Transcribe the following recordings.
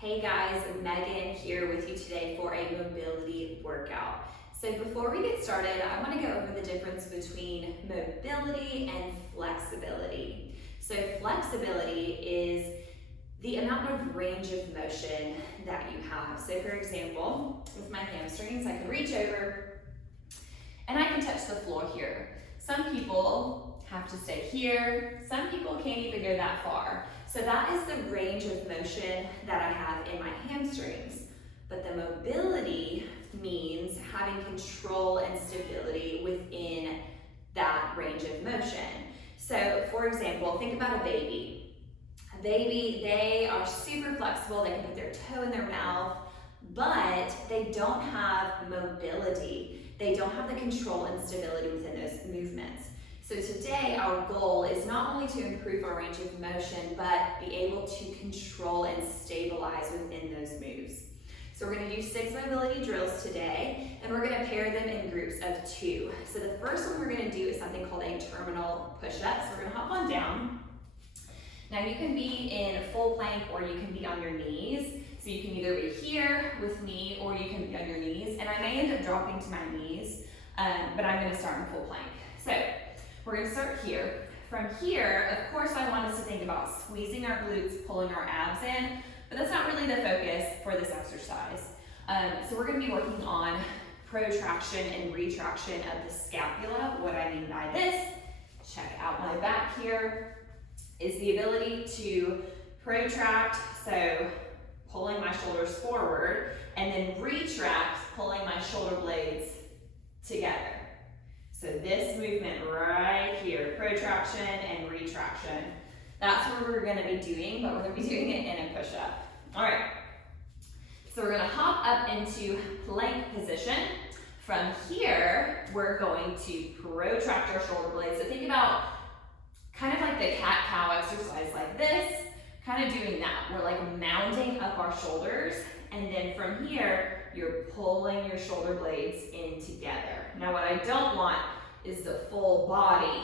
Hey guys, Megan here with you today for a mobility workout. So before we get started, I want to go over the difference between mobility and flexibility. So flexibility is the amount of range of motion that you have. So for example, with my hamstrings, I can reach over and I can touch the floor here. Some people have to stay here. Some people can't even go that far. So that is the range of motion that I have in my hamstrings. But the mobility means having control and stability within that range of motion. So for example, think about a baby. A baby, they are super flexible. They can put their toe in their mouth, but they don't have mobility. They don't have the control and stability within those movements. So today our goal is not only to improve our range of motion, but be able to control and stabilize within those moves. So we're going to do 6 mobility drills today, and we're going to pair them in groups of 2. So the first one we're going to do is something called a terminal push-up. So we're going to hop on down. Now you can be in full plank or you can be on your knees. So you can either be here with me or you can be on your knees. And I may end up dropping to my knees, but I'm going to start in full plank. So we're going to start here. From here, of course, I want us to think about squeezing our glutes, pulling our abs in, but that's not really the focus for this exercise. So we're going to be working on protraction and retraction of the scapula. What I mean by this, check out my back here, is the ability to protract, so pulling my shoulders forward, and then retract, pulling my shoulder blades together. So this movement right here, protraction and retraction, that's what we're going to be doing, but we're going to be doing it in a push-up. All right, so we're going to hop up into plank position. From here, we're going to protract our shoulder blades. So think about kind of like the cat-cow exercise like this, kind of doing that. We're like mounting up our shoulders, and then from here, you're pulling your shoulder blades in together. Now what I don't want is the full body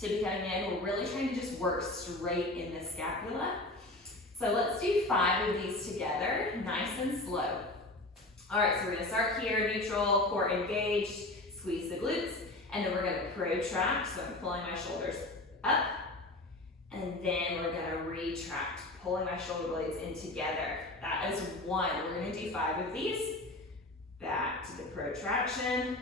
to be coming in. We're really trying to just work straight in the scapula. So let's do 5 of these together, nice and slow. All right, so we're gonna start here, neutral, core engaged, squeeze the glutes, and then we're gonna protract, so I'm pulling my shoulders up, and then we're gonna retract, pulling my shoulder blades in together. That is 1. We're gonna do 5 of these. Back to the protraction,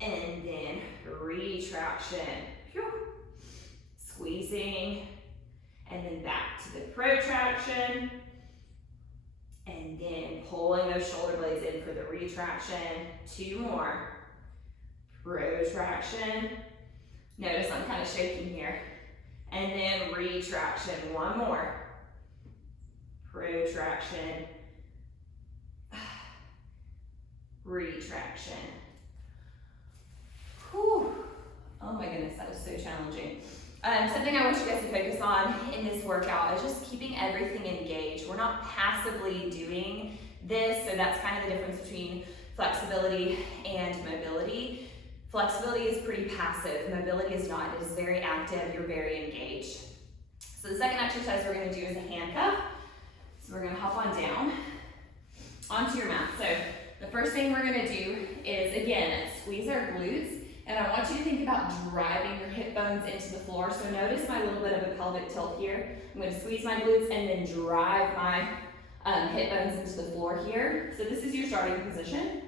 and then retraction. Whew. Squeezing, and then back to the protraction, and then pulling those shoulder blades in for the retraction. 2 more. Protraction. Notice I'm kind of shaking here. And then retraction. 1 more. Protraction. Retraction. Whew. Oh my goodness, that was so challenging. Something I want you guys to focus on in this workout is just keeping everything engaged. We're not passively doing this, so that's kind of the difference between flexibility and mobility. Flexibility is pretty passive, mobility is not. It is very active, you're very engaged. So the second exercise we're gonna do is a handcuff. So we're gonna hop on down onto your mat. So the first thing we're gonna do is, again, squeeze our glutes, and I want you to think about driving your hip bones into the floor. So notice my little bit of a pelvic tilt here. I'm gonna squeeze my glutes and then drive my hip bones into the floor here. So this is your starting position.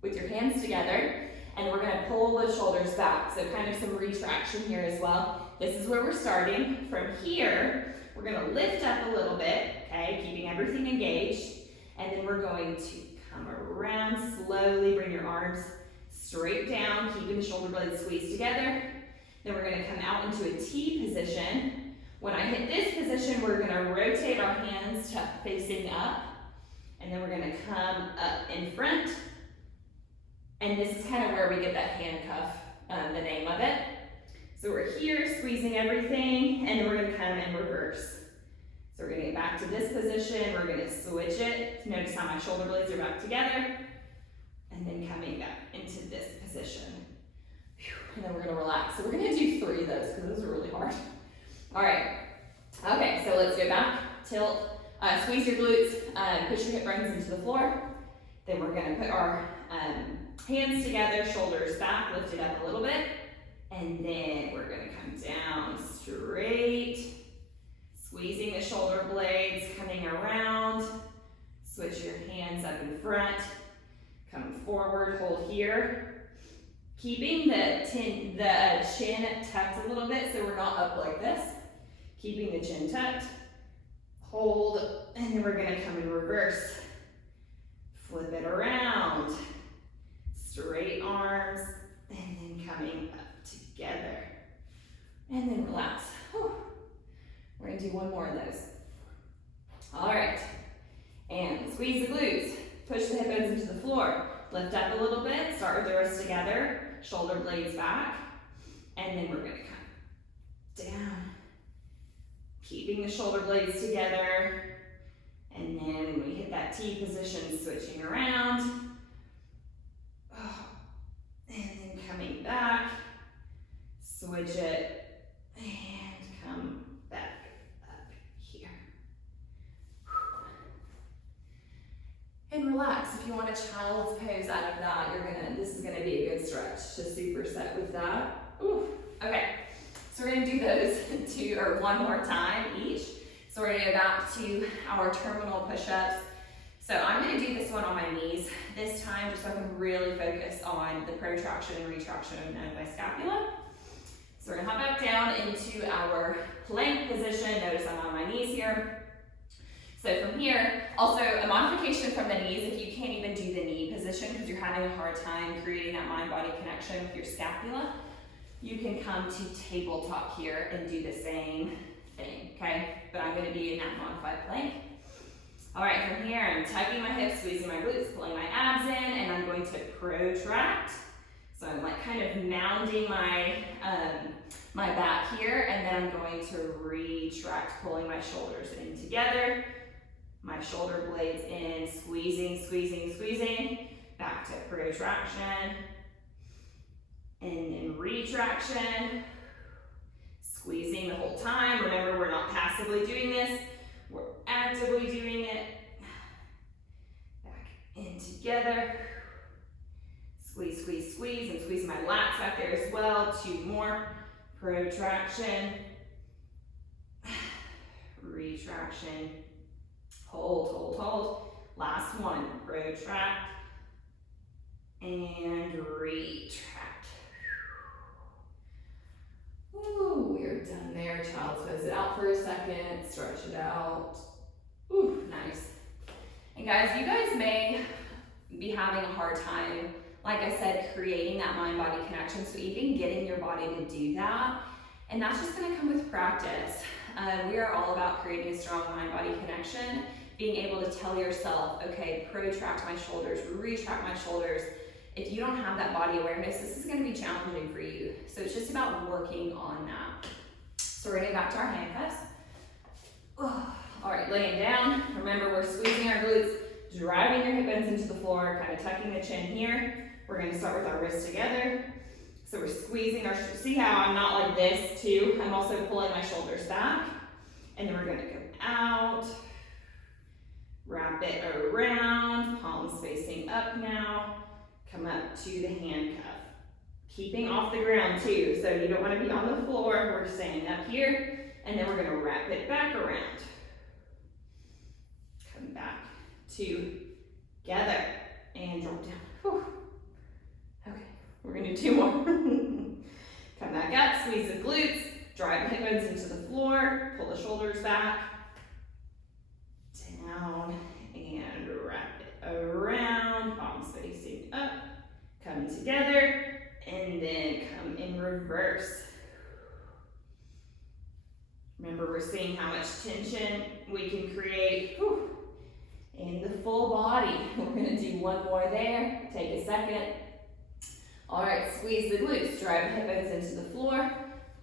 With your hands together, and we're gonna pull the shoulders back. So kind of some retraction here as well. This is where we're starting. From here, we're gonna lift up a little bit, okay, keeping everything engaged, and then we're going to come around slowly, bring your arms straight down, keeping the shoulder blades squeezed together. Then we're gonna come out into a T position. When I hit this position, we're gonna rotate our hands to facing up, and then we're gonna come up in front. And this is kind of where we get that handcuff, the name of it. So we're here squeezing everything, and then we're gonna come in reverse. So we're gonna get back to this position, we're gonna switch it. Notice how my shoulder blades are back together, and then coming up into this position. And then we're gonna relax. So we're gonna do 3 of those, because those are really hard. All right, okay, so let's go back tilt, squeeze your glutes, push your hip bones into the floor. Then we're gonna put our hands together, shoulders back, lift it up a little bit. And then we're gonna come down straight, squeezing the shoulder blades, coming around. Switch your hands up in front, come forward, hold here. Keeping the chin tucked a little bit so we're not up like this. Keeping the chin tucked, hold, and then we're gonna come in reverse. Flip it around, straight arms, and then coming up together. And then relax. Whew. We're gonna do one more of those. All right, and squeeze the glutes, push the hip bones into the floor, lift up a little bit, start with the wrists together, shoulder blades back, and then we're gonna come down. Keeping the shoulder blades together, and then when we hit that T position, switching around, and then coming back, switch it, and come back up here. And relax. If you want a child's pose out of that, this is gonna be a good stretch to superset with that. Ooh. Okay, so we're gonna do those one more time each. So we're gonna go back to our terminal push-ups. So I'm gonna do this one on my knees this time, just so I can really focus on the protraction and retraction of my scapula. So we're gonna hop back down into our plank position. Notice I'm on my knees here. So from here, also a modification from the knees, if you can't even do the knee position because you're having a hard time creating that mind-body connection with your scapula, you can come to tabletop here and do the same thing, okay? But I'm gonna be in that modified plank. All right, from here, I'm tucking my hips, squeezing my glutes, pulling my abs in, and I'm going to protract. So I'm like kind of mounding my, my back here, and then I'm going to retract, pulling my shoulders in together, my shoulder blades in, squeezing, squeezing, squeezing, back to protraction, and then retraction, squeezing the whole time. Remember, we're not passively doing this, we're actively doing it. Back in together. Squeeze, squeeze, squeeze. I'm squeezing my lats back there as well. 2 more. Protraction. Retraction. Hold, hold, hold. Last one. Protract. And retract. Ooh, we're done there. Child's pose it out for a second. Stretch it out. Ooh, nice. And guys, you guys may be having a hard time, like I said, creating that mind-body connection. So even getting your body to do that. And that's just gonna come with practice. We are all about creating a strong mind-body connection, being able to tell yourself, okay, protract my shoulders, retract my shoulders. If you don't have that body awareness, this is gonna be challenging for you. So it's just about working on that. So we're gonna get back to our handcuffs. All right, laying down. Remember, we're squeezing our glutes, driving your hip bones into the floor, kind of tucking the chin here. We're gonna start with our wrists together. So we're squeezing our, see how I'm not like this too? I'm also pulling my shoulders back. And then we're gonna go out, wrap it around, palms facing up now. Come up to the handcuff. Keeping off the ground too, so you don't want to be on the floor. We're staying up here, and then we're going to wrap it back around. Come back together, and drop down. Whew. Okay, we're going to do 2 more. Come back up, squeeze the glutes, drive the hip bones into the floor, pull the shoulders back, down, and wrap it around, palms facing up, come together, and then come in reverse. Remember, we're seeing how much tension we can create in the full body. We're gonna do 1 more there, take a second. All right, squeeze the glutes, drive the hip bones into the floor,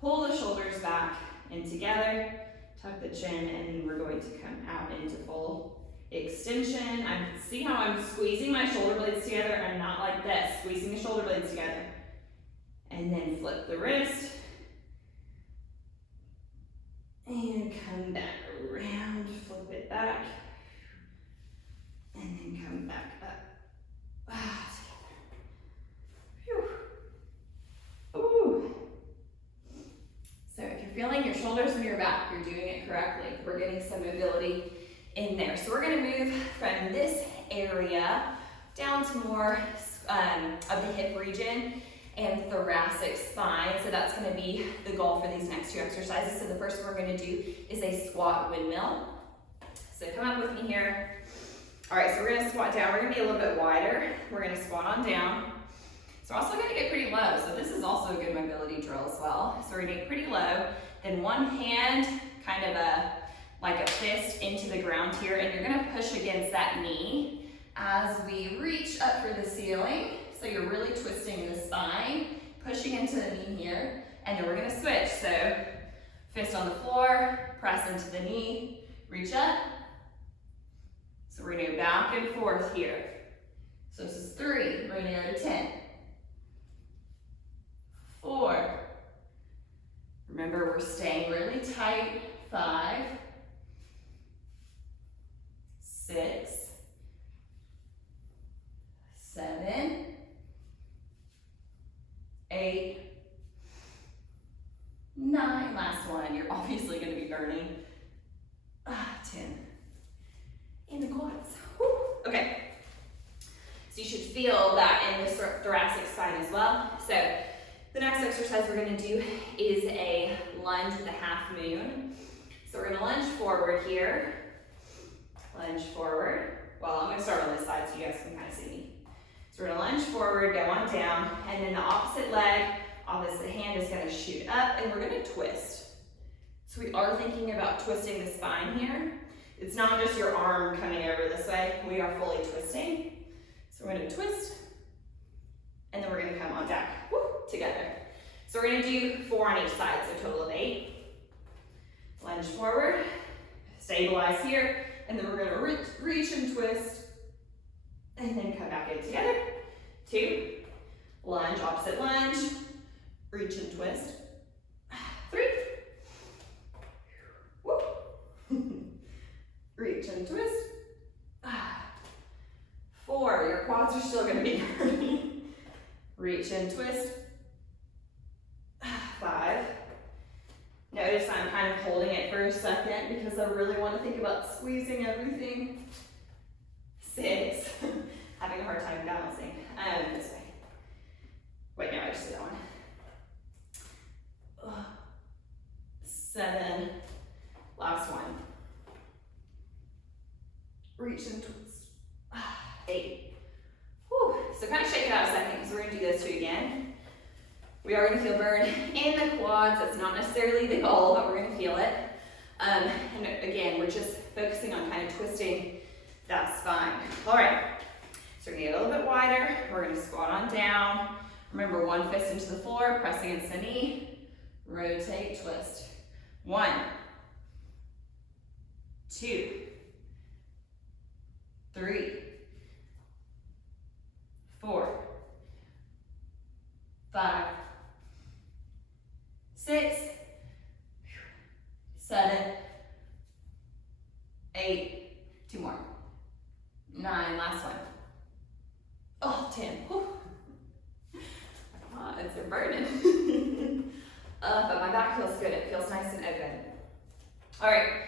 pull the shoulders back and together, tuck the chin, and we're going to come out into full extension. See how I'm squeezing my shoulder blades together? I'm not like this, squeezing the shoulder blades together. And then flip the wrist. And come back around, flip it back, and then come back up. Together. Whew. Ooh. So if you're feeling your shoulders and your back, you're doing it correctly. We're getting some mobility in there. So we're gonna move from this area down to more of the hip region and thoracic spine. So that's gonna be the goal for these next two exercises. So the first one we're gonna do is a squat windmill. So come up with me here. All right, so we're gonna squat down. We're gonna be a little bit wider. We're gonna squat on down. So we're also gonna get pretty low. So this is also a good mobility drill as well. So we're gonna get pretty low. Then one hand, kind of like a fist into the ground here, and you're gonna push against that knee as we reach up for the ceiling. So you're really twisting the spine, pushing into the knee here, and then we're gonna switch. So fist on the floor, press into the knee, reach up. So we're gonna go back and forth here. So this is 3, we're gonna go to 10. 4. Remember, we're staying really tight. 5. 6. 7. 8. 9. Last one. You're obviously going to be burning. 10. In the quads. Whew. Okay. So you should feel that in the thoracic spine as well. So the next exercise we're going to do is a lunge with a half moon. So we're going to lunge forward here. Lunge forward. Well, I'm going to start on this side so you guys can kind of see me. So we're going to lunge forward, go on down, and then the opposite leg, opposite hand is going to shoot up, and we're going to twist. So we are thinking about twisting the spine here. It's not just your arm coming over this way. We are fully twisting. So we're going to twist, and then we're going to come on back. Woo, together. So we're going to do 4 on each side, so a total of 8. Lunge forward, stabilize here, and then we're going to reach and twist, and then come back in together. 2, lunge, opposite lunge, reach and twist. 3, whoop. Reach and twist. 4, your quads are still going to be hurting. Reach and twist. 5. Notice I'm kind of holding it for a second because I really want to think about squeezing everything. 6. Having a hard time balancing. This way. Wait, no, I just did that one. 7. Last one. Reach and twist. 8. Whew. So kind of shake it out a second because we're going to do those 2 again. We are going to feel burn in the quads. That's not necessarily the goal, but we're going to feel it. And again, we're just focusing on kind of twisting that spine. All right, so we're going to get a little bit wider. We're going to squat on down. Remember, one fist into the floor, press against the knee, rotate, twist. 1, 2, 3, 4, 5, 6, 7, 8, 2 more, 9, last one. Oh, 10. Whew. My quads are burning. But my back feels good. It feels nice and open. All right,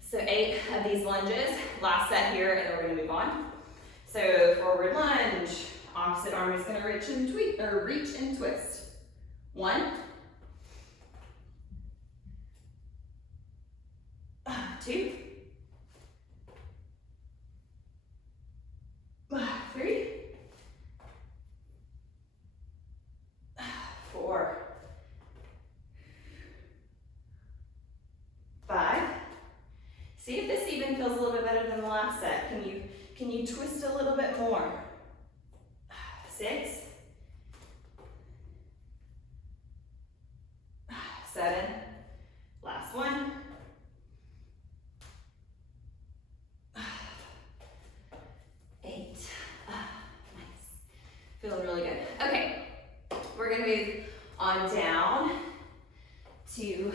so 8 of these lunges. Last set here, and then we're gonna move on. So forward lunge. Opposite arm is gonna reach and twist. 1, 2, 3, 4, 5. See if this even feels a little bit better than the last set. Can you twist a little bit more? 6, 7, last one. 8. Nice. Feeling really good. Okay, we're gonna move on down to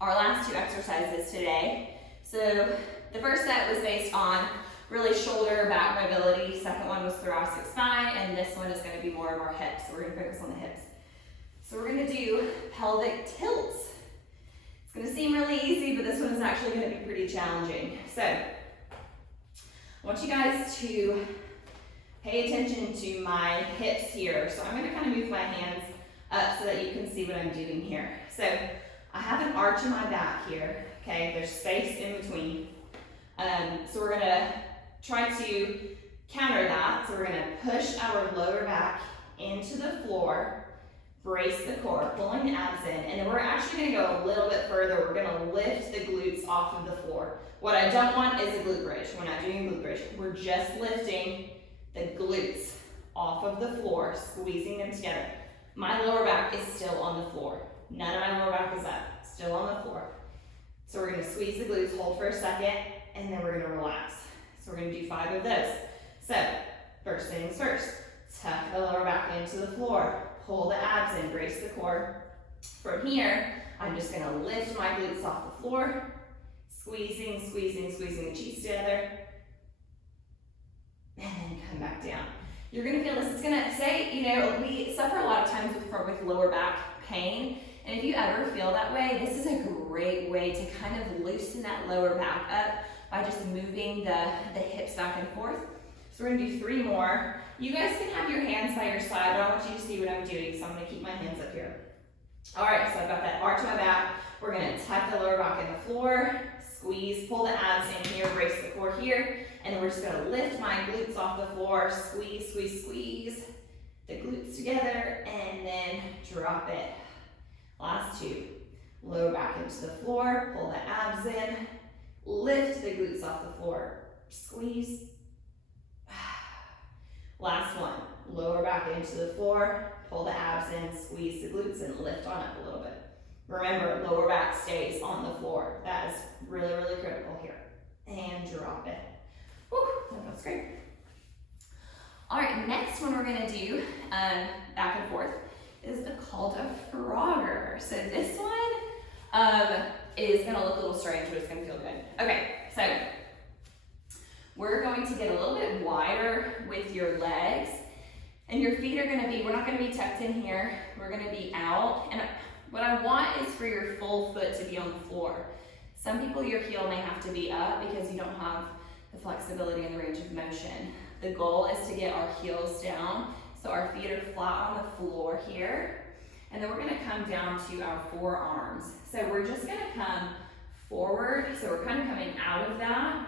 our last 2 exercises today. So So the first set was based on really shoulder, back mobility. Second one was thoracic spine, and this one is going to be more of our hips. So we're going to focus on the hips. So we're going to do pelvic tilts. It's going to seem really easy, but this one is actually going to be pretty challenging. So I want you guys to pay attention to my hips here. So I'm going to kind of move my hands up so that you can see what I'm doing here. So I have an arch in my back here. Okay, there's space in between. So we're going to try to counter that. So we're going to push our lower back into the floor, brace the core, pulling the abs in, and then we're actually going to go a little bit further. We're going to lift the glutes off of the floor. What I don't want is a glute bridge. We're not doing a glute bridge. We're just lifting the glutes off of the floor, squeezing them together. My lower back is still on the floor. None of my lower back is up, still on the floor. So we're going to squeeze the glutes, hold for a second, and then we're going to relax. So we're going to do 5 of those. So first things first, tuck the lower back into the floor, pull the abs in, brace the core. From here, I'm just going to lift my glutes off the floor, squeezing, squeezing, squeezing the cheeks together, and then come back down. You're going to feel this. It's going to say, we suffer a lot of times with lower back pain. And if you ever feel that way, this is a great way to kind of loosen that lower back up by just moving the hips back and forth. So we're going to do 3 more. You guys can have your hands by your side, but I want you to see what I'm doing, so I'm going to keep my hands up here. All right, so I've got that arch in my back. We're going to tuck the lower back in the floor, squeeze, pull the abs in here, brace the core here, and then we're just going to lift my glutes off the floor, squeeze, squeeze, squeeze the glutes together, and then drop it. Last 2, lower back into the floor, pull the abs in, lift the glutes off the floor, squeeze. Last one, lower back into the floor, pull the abs in, squeeze the glutes, and lift on up a little bit. Remember, lower back stays on the floor. That is really, really critical here. And drop it. Whew, that feels great. All right, next one we're gonna do, back and forth, is the called a frogger. So this one is gonna look a little strange, but it's gonna feel good. Okay, so we're going to get a little bit wider with your legs, and your feet are gonna be, we're not gonna be tucked in here, we're gonna be out. And what I want is for your full foot to be on the floor. Some people, your heel may have to be up because you don't have the flexibility and the range of motion. The goal is to get our heels down, so our feet are flat on the floor here. And then we're gonna come down to our forearms. So we're just gonna come forward, so we're kind of coming out of that,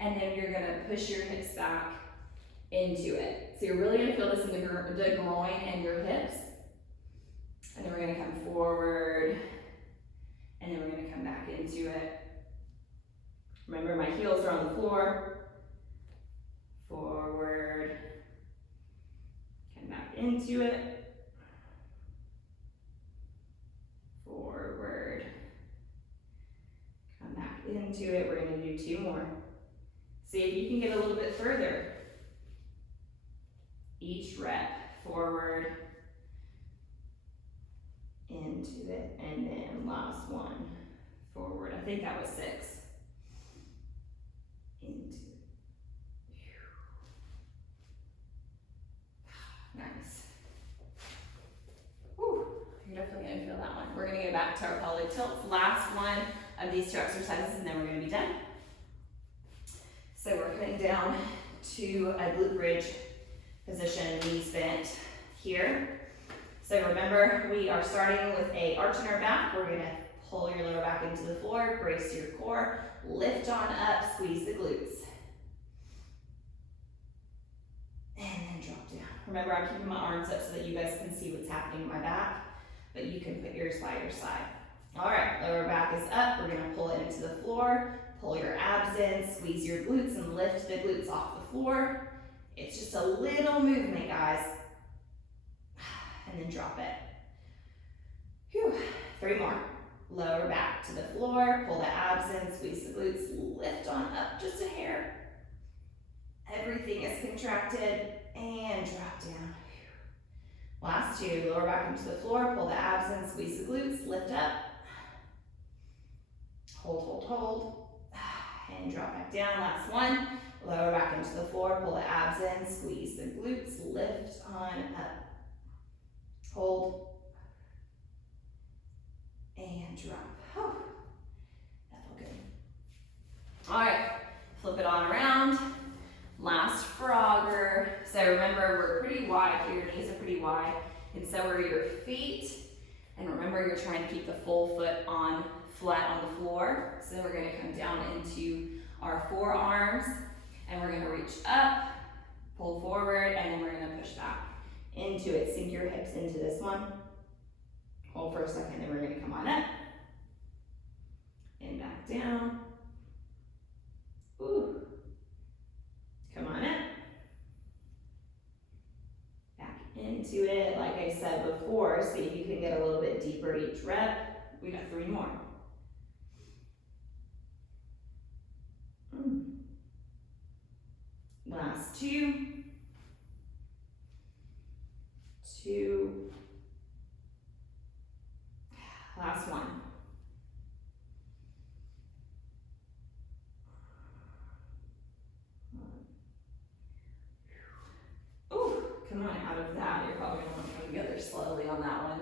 and then you're gonna push your hips back into it. So you're really gonna feel this in the groin and your hips. And then we're gonna come forward, and then we're gonna come back into it. Remember, my heels are on the floor. Forward, come back into it. Forward, come back into it. We're gonna do 2 more. See if you can get a little bit further. Each rep, forward, into it, and then last one, forward. I think that was 6. Into it. Nice. Whew. You're definitely gonna feel that one. We're gonna go back to our pelvic tilts. Last one of these 2 exercises, and then we're gonna be done. So we're coming down to a glute bridge position, knees bent here. So remember, we are starting with a arch in our back. We're gonna pull your lower back into the floor, brace your core, lift on up, squeeze the glutes. And then drop down. Remember, I'm keeping my arms up so that you guys can see what's happening in my back, but you can put yours by your side. All right, lower back is up. We're gonna pull it into the floor, pull your abs in, squeeze your glutes, and lift the glutes off the floor. It's just a little movement, guys. And then drop it. Whew. 3 more. Lower back to the floor, pull the abs in, squeeze the glutes, lift on up just a hair. Everything is contracted, and drop down. Last 2, lower back into the floor, pull the abs in, squeeze the glutes, lift up. Hold, hold, hold. And drop back down, last one. Lower back into the floor, pull the abs in, squeeze the glutes, lift on up. Hold. And drop. Whew. That felt good. All right, flip it on around. Last Frogger. So remember, we're pretty wide here, your knees are pretty wide, and so are your feet. And remember, you're trying to keep the full foot on flat on the floor. So we're gonna come down into our forearms, and we're gonna reach up, pull forward, and then we're gonna push back into it. Sink your hips into this one. Hold for a second, then we're gonna come on up. And back down. Ooh. Come on up. Back into it. Like I said before, see if you can get a little bit deeper each rep. We got 3 more. Last 2. 2. Last 1. Ooh, come on out of that. You're probably going to want to come together slowly on that one.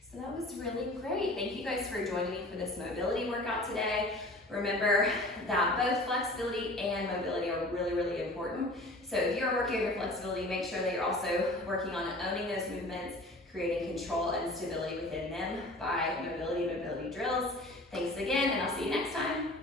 So that was really great. Thank you guys for joining me for this mobility workout today. Remember that both flexibility and mobility are really, really important. So if you're working on your flexibility, make sure that you're also working on owning those movements, creating control and stability within them by mobility drills. Thanks again, and I'll see you next time.